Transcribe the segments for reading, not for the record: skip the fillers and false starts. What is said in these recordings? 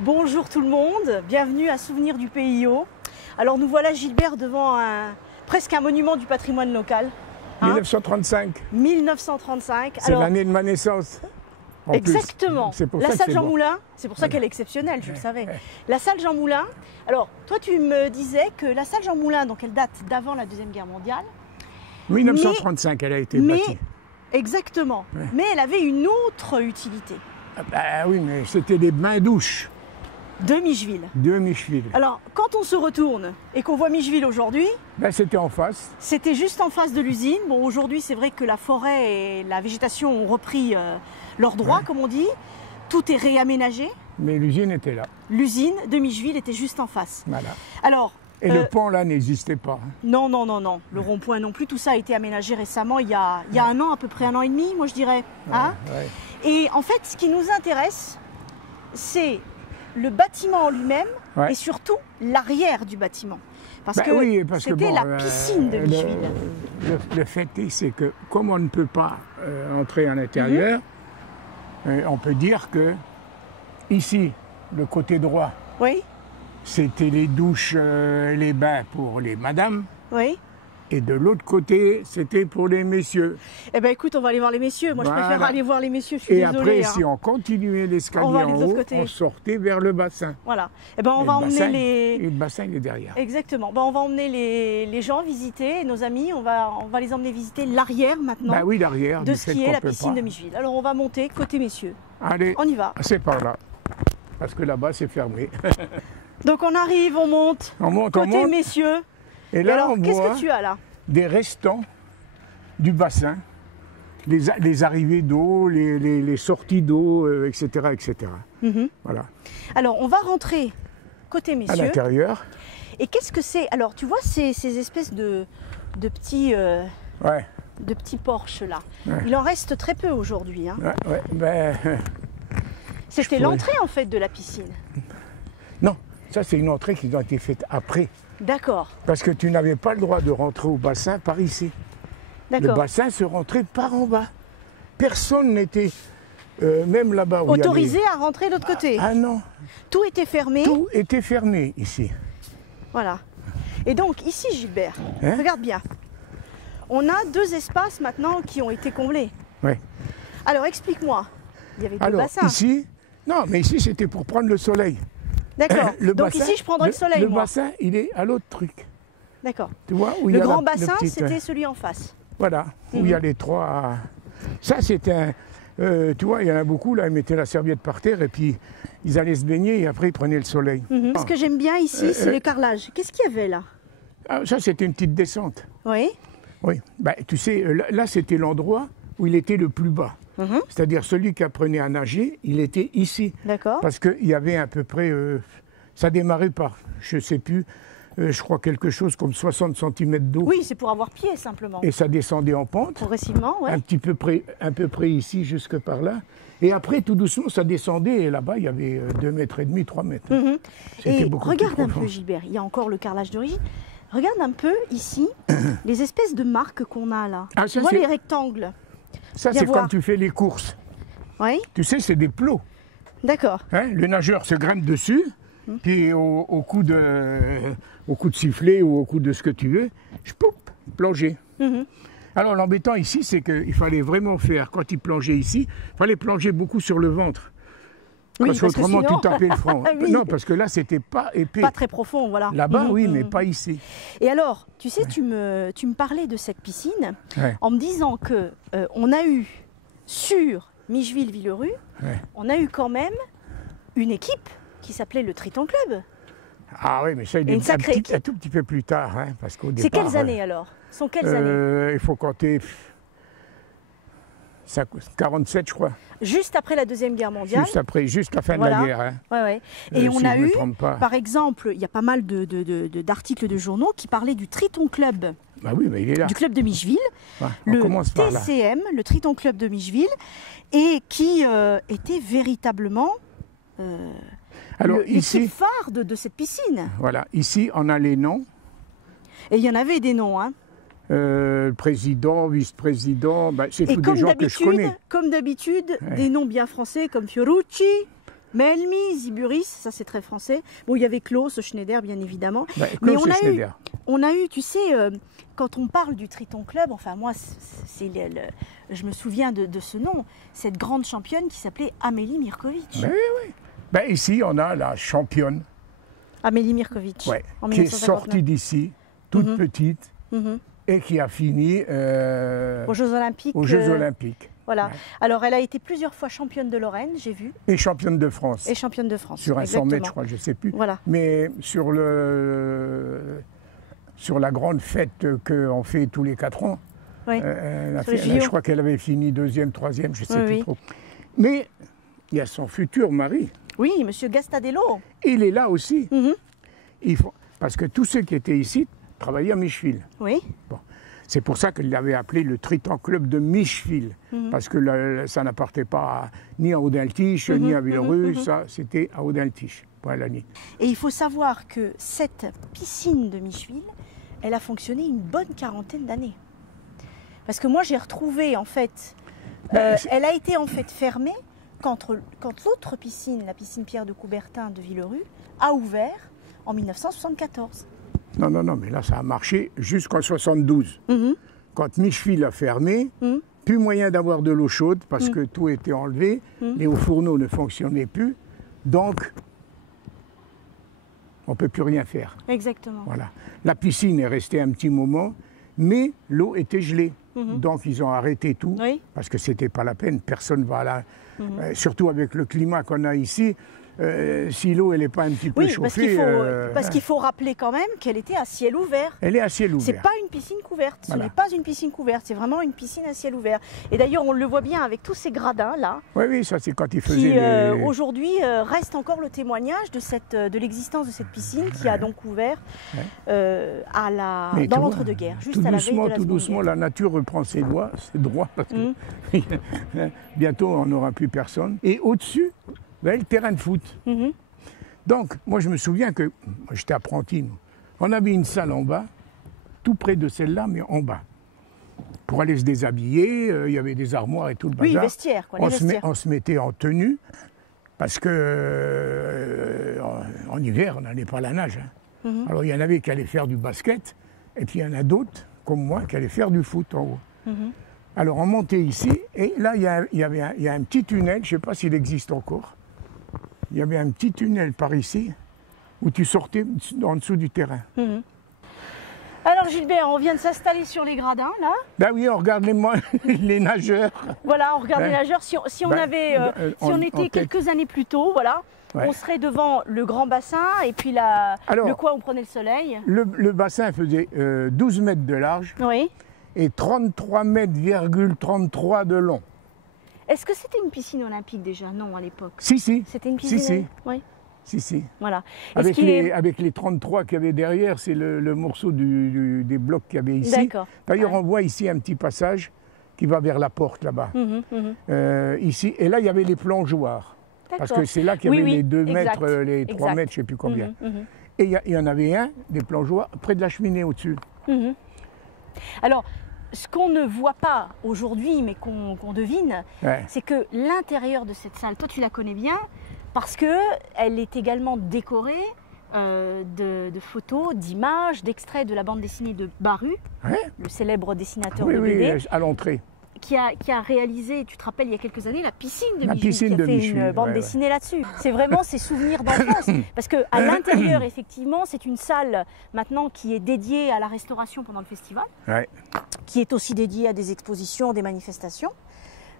Bonjour tout le monde, bienvenue à Souvenirs du PIO. Alors nous voilà Gilbert devant presque un monument du patrimoine local. 1935. 1935. C'est l'année de ma naissance. Exactement. La salle Jean Moulin, c'est pour ça qu'elle est exceptionnelle, je le savais. La salle Jean Moulin. Alors toi tu me disais que la salle Jean Moulin, donc elle date d'avant la Deuxième Guerre mondiale. 1935 elle a été bâtie. Exactement. Ouais. Mais elle avait une autre utilité. Ah oui, mais c'était des bains-douches. De Micheville. De Micheville. Alors, quand on se retourne et qu'on voit Micheville aujourd'hui... Ben, c'était en face. C'était juste en face de l'usine. Bon, aujourd'hui, c'est vrai que la forêt et la végétation ont repris leurs droits, comme on dit. Tout est réaménagé. Mais l'usine était là. L'usine de Micheville était juste en face. Voilà. Alors... Et le pont, là, n'existait pas. Non, non, non, non. Le rond-point non plus. Tout ça a été aménagé récemment, il y a un an, à peu près un an et demi, moi, je dirais. Hein? Et en fait, ce qui nous intéresse, c'est le bâtiment en lui-même et surtout l'arrière du bâtiment. Parce que c'était la piscine de Micheville. Le fait est, c'est que comme on ne peut pas entrer à l'intérieur, on peut dire que ici, le côté droit, c'était les douches, les bains pour les madames. Oui. Et de l'autre côté, c'était pour les messieurs. Eh bien, écoute, on va aller voir les messieurs. Moi, je préfère aller voir les messieurs, je suis désolée. Et après, si on continuait l'escalier en haut, on sortait vers le bassin. Voilà. Eh bien, on va emmener les... Et le bassin, il est derrière. Exactement. Ben, on va emmener les gens visiter, nos amis. On va les emmener visiter l'arrière, maintenant. Ben oui, l'arrière. De ce qui est la piscine de Micheville. Alors, on va monter côté messieurs. Allez. On y va. C'est par là. Parce que là-bas, c'est fermé. Donc, on arrive, on monte. Côté messieurs. Et là, alors, qu'est-ce que tu as là? Des restants du bassin, les arrivées d'eau, les sorties d'eau, etc. etc. Voilà. Alors, on va rentrer côté messieurs. À l'intérieur. Et qu'est-ce que c'est? Alors, tu vois ces espèces de petits... de petits porches là. Il en reste très peu aujourd'hui. Hein. C'était l'entrée en fait de la piscine. Non, ça c'est une entrée qui a été faite après. D'accord. Parce que tu n'avais pas le droit de rentrer au bassin par ici. Le bassin se rentrait par en bas. Personne n'était, même là-bas où autorisé à rentrer de l'autre côté. Ah non. Tout était fermé. Tout était fermé ici. Voilà. Et donc ici, Gilbert, regarde bien. On a deux espaces maintenant qui ont été comblés. Oui. Alors explique-moi. Il y avait deux bassins. Ici, non, mais ici c'était pour prendre le soleil. D'accord. Donc ici, je prendrai le soleil, Le bassin, il est à l'autre truc. D'accord. Tu vois, où le grand bassin, c'était celui en face. Voilà, où il y a les trois... Ça, c'était un... tu vois, il y en a beaucoup, là, ils mettaient la serviette par terre et puis ils allaient se baigner et après ils prenaient le soleil. Ce que j'aime bien ici, c'est le carrelage. Qu'est-ce qu'il y avait là? Ça, c'était une petite descente. Oui. Oui. Ben, tu sais, là, c'était l'endroit où il était le plus bas. C'est-à-dire celui qui apprenait à nager, il était ici. D'accord. Parce qu'il y avait à peu près, ça démarrait par, je ne sais plus, je crois quelque chose comme 60 cm d'eau. Oui, c'est pour avoir pied simplement. Et ça descendait en pente. Progressivement, oui. Un peu près ici, jusque par là. Et après, tout doucement, ça descendait. Et là-bas, il y avait 2,5 m, 3 mètres. Et regarde un peu, Gilbert, il y a encore le carrelage d'origine. Regarde un peu ici, les espèces de marques qu'on a là. Tu vois les rectangles? Ça, c'est quand tu fais les courses. Oui. Tu sais, c'est des plots. D'accord. Le nageur se grimpe dessus, puis au coup de sifflet ou au coup de ce que tu veux, plonger. Alors, l'embêtant ici, c'est qu'il fallait vraiment faire, quand il plongeait ici, il fallait plonger beaucoup sur le ventre. Parce qu'autrement, tu tapais le front. Non, parce que là, c'était pas épais. Pas très profond, voilà. Là-bas, oui, mais pas ici. Et alors, tu sais, tu me parlais de cette piscine en me disant que on a eu sur Micheville-Villerue, on a eu quand même une équipe qui s'appelait le Triton Club. Ah oui, mais ça, il est un tout petit peu plus tard. Parce qu'au départ, c'est quelles années alors? Sont quelles années? Il faut compter 47, je crois. Juste après la Deuxième Guerre mondiale. Juste la fin de la guerre. Et on a eu, par exemple, il y a pas mal d'articles de journaux qui parlaient du Triton Club. Bah oui, mais il est là. Du club de Micheville, le TCM, le Triton Club de Micheville, et qui était véritablement l'équipe phare de cette piscine. Voilà, ici on a les noms. Et il y en avait des noms, hein. Président, vice-président, c'est tous des gens que je connais. Comme d'habitude, des noms bien français comme Fiorucci, Melmi, Ziburis, ça c'est très français. Bon, il y avait Klaus, Schneider, bien évidemment. Bah, Mais Klaus et Schneider. on a eu, tu sais, quand on parle du Triton Club, enfin moi, je me souviens de ce nom, cette grande championne qui s'appelait Amélie Mirkovic. Ben, oui. Ben, ici, on a la championne. Amélie Mirkovic, Ouais, en qui est 1959. sortie d'ici, toute petite, et qui a fini aux Jeux Olympiques. aux Jeux Olympiques. Voilà. Ouais. Alors, elle a été plusieurs fois championne de Lorraine, j'ai vu, Et championne de France. et championne de France. Sur un 100 exactement. mètres, je crois, je ne sais plus. Voilà. Mais sur la grande fête qu'on fait tous les 4 ans, Oui. Sur les je JO. crois qu'elle avait fini 2e, 3e, je ne sais Oui, plus oui. trop. Mais il y a son futur mari. Oui, Monsieur Gastadello. Il est là aussi. Mhm. Parce que tous ceux qui étaient ici travaillaient à Micheville. Oui. Bon. C'est pour ça qu'il l'avait appelé le Triton Club de Micheville, parce que ça n'appartenait pas ni à Audin-le-Tiche, ni à Villerue, ça c'était à Audin-le-Tiche, point à la nuit. Et il faut savoir que cette piscine de Micheville, elle a fonctionné une bonne 40aine d'années. Parce que moi, j'ai retrouvé, en fait, elle a été en fait fermée quand l'autre piscine, la piscine Pierre de Coubertin de Villerue, a ouvert en 1974. Non, mais là ça a marché jusqu'en 72. Quand Micheville a fermé, plus moyen d'avoir de l'eau chaude parce que tout était enlevé, les hauts fourneaux ne fonctionnaient plus, donc on ne peut plus rien faire. Exactement. Voilà. La piscine est restée un petit moment, mais l'eau était gelée. Donc ils ont arrêté tout, Oui. parce que c'était pas la peine, personne va là. Surtout avec le climat qu'on a ici, si l'eau elle n'est pas un petit peu Oui, chauffée. parce qu'il faut rappeler quand même qu'elle était à ciel ouvert. Elle est à ciel C'est ouvert. pas une piscine couverte, Voilà. ce n'est pas une piscine couverte, c'est vraiment une piscine à ciel ouvert. Et d'ailleurs, on le voit bien avec tous ces gradins là, Oui, ça c'est quand ils faisaient qui les... aujourd'hui reste encore le témoignage de l'existence de cette piscine qui a donc ouvert Mais dans tu vois, l'entre-deux-guerres, juste tout à la veille de la tout Seconde doucement, Guerre. la nature reprend ses droits, parce que bientôt on n'aura plus personne. Et au-dessus, le terrain de foot. Donc, moi je me souviens que, j'étais apprenti, nous. On avait une salle en bas, tout près de celle-là, mais en bas. Pour aller se déshabiller, il y avait des armoires et tout le Oui, bazar. vestiaire, quoi, les vestiaires. On se mettait en tenue, parce que en hiver, on n'allait pas à la nage. Alors il y en avait qui allaient faire du basket, et puis il y en a d'autres, comme moi, qui allaient faire du foot en haut. Alors on montait ici, et là il y a un petit tunnel, je ne sais pas s'il existe encore. Il y avait un petit tunnel par ici, où tu sortais en dessous du terrain. Alors Gilbert, on vient de s'installer sur les gradins là. Ben oui, on regarde les nageurs. Voilà, on regarde les nageurs. Si on était en tête. quelques années plus tôt, voilà, Ouais. on serait devant le grand bassin et puis Alors, le coin où on prenait le soleil. Le bassin faisait 12 mètres de large Oui. et 33 mètres, 33 de long. Est-ce que c'était une piscine olympique déjà? Non, à l'époque. Si. C'était une piscine. Si. Oui. Si. Voilà. Et ce Avec qui est- avec les 33 qu'il y avait derrière, c'est le morceau des blocs qu'il y avait ici. D'accord. D'ailleurs, Ouais. on voit ici un petit passage qui va vers la porte là-bas. Ici, et là, il y avait les plongeoires. Parce D'accord. que c'est là qu'il y Oui, avait oui, les 2 exact, mètres, les 3 exact. mètres, je ne sais plus combien. Et il y en avait un, des plongeoires, près de la cheminée au-dessus. Alors, ce qu'on ne voit pas aujourd'hui, mais qu'on devine, Ouais. c'est que l'intérieur de cette salle, toi tu la connais bien, parce qu'elle est également décorée de photos, d'images, d'extraits de la bande dessinée de Baru, Ouais. le célèbre dessinateur Oui, de BD, à l'entrée. qui a réalisé, tu te rappelles, il y a quelques années, la piscine de La Michel, piscine qui a de fait Michel, une bande ouais. dessinée là-dessus. C'est vraiment ses souvenirs d'enfance. Parce qu'à l'intérieur, effectivement, c'est une salle maintenant qui est dédiée à la restauration pendant le festival, Ouais. qui est aussi dédiée à des expositions, des manifestations.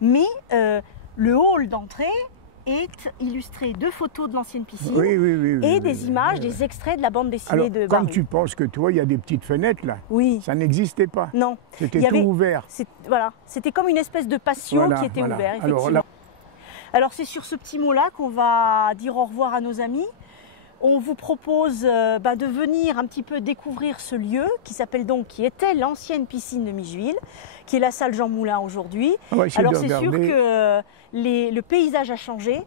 Mais le hall d'entrée est illustré de photos de l'ancienne piscine Oui, et des images, des extraits de la bande dessinée Alors, de quand Baru. tu penses que toi, il y a des petites fenêtres là, Oui. ça n'existait pas. Non. C'était Il y tout avait- ouvert. Voilà, c'était comme une espèce de patio Voilà, qui était voilà. ouvert, effectivement. Alors là- Alors c'est sur ce petit mot-là qu'on va dire au revoir à nos amis. On vous propose de venir un petit peu découvrir ce lieu qui était l'ancienne piscine de Micheville, qui est la salle Jean Moulin aujourd'hui. On va essayer Alors de c'est sûr regarder. que le paysage a changé,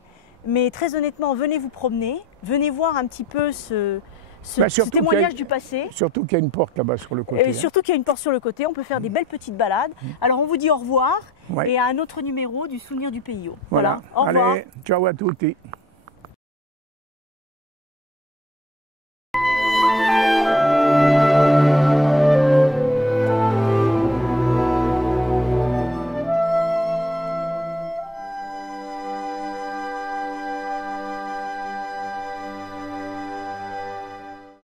mais très honnêtement, venez vous promener, venez voir un petit peu ce surtout témoignage qu'il y a- du passé. Surtout qu'il y a une porte là-bas sur le côté. Et hein. surtout qu'il y a une porte sur le côté, on peut faire des belles petites balades. Alors on vous dit au revoir Ouais. et à un autre numéro du Souvenir du Pays. Voilà. Au revoir. Allez, ciao à tutti.